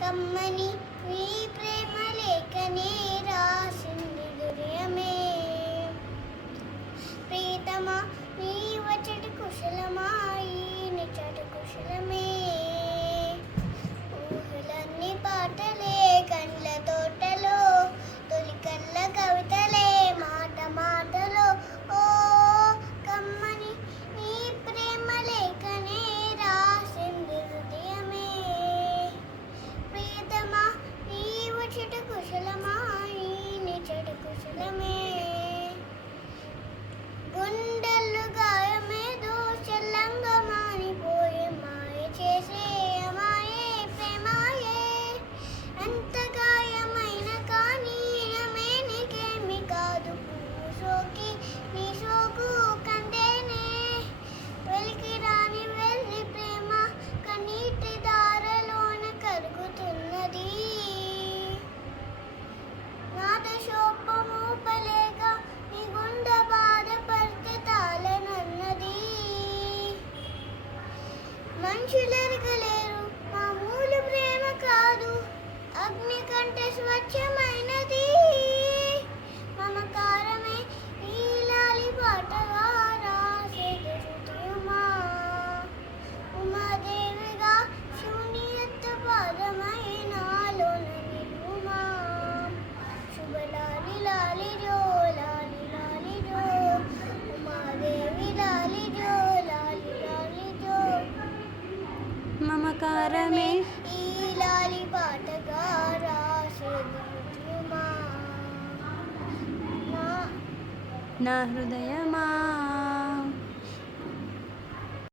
కమ్మని నీ ప్రేమ లేఖనే రాసింది హృదయమే. ప్రీతమా నీ వచ్చటి కుశలమా ఈ నిచ్చటి కుశలమే. ఊహలన్నీ పాటలే కండ్ల తోటలో తొలి కళ్ళ కవితలే మాట మాటలో. ఓ కమ్మని నీ ప్రేమ లేఖనే రాసింది హృదయమే. ప్రియతమా నీ వచ్చట కుశలమా ఈ నిచ్చట కుశలమే. గుండెలు గాయమేదో చల్లంగా మానిపోయే మాయ చేసే అమాయే ప్రేమాయే. ఎంత గాయమైన కానీ నీకేమి కాదు పువ్వు సోకి నీ సోకు కందేనే. వెలికి రాని వెళ్ళి ప్రేమ కన్నీటి దారలోన కరుగుతున్నది. నాద శోభము పలేక నీ గుండె బాధపడితే తాళనన్నది. మనుషులెరగలేరు మామూలు ప్రేమ కాదు అగ్ని కంటే స్వచ్ఛమైనది. మమకారమే ఈ లాలి పాటగా రాసేది హృదయమా. ఉమాదేవిగా శివుని ఎత్త పాదమై నాలోన నిలువుమా. శుభలాలి లాలి జో లాలి లాలి జో. ఉమాదేవి లాలి జో లాలి లాలి జో. మమకారమే ఈ లాలి పాటగా రాసేది హృదయమా. నా హృదయమా.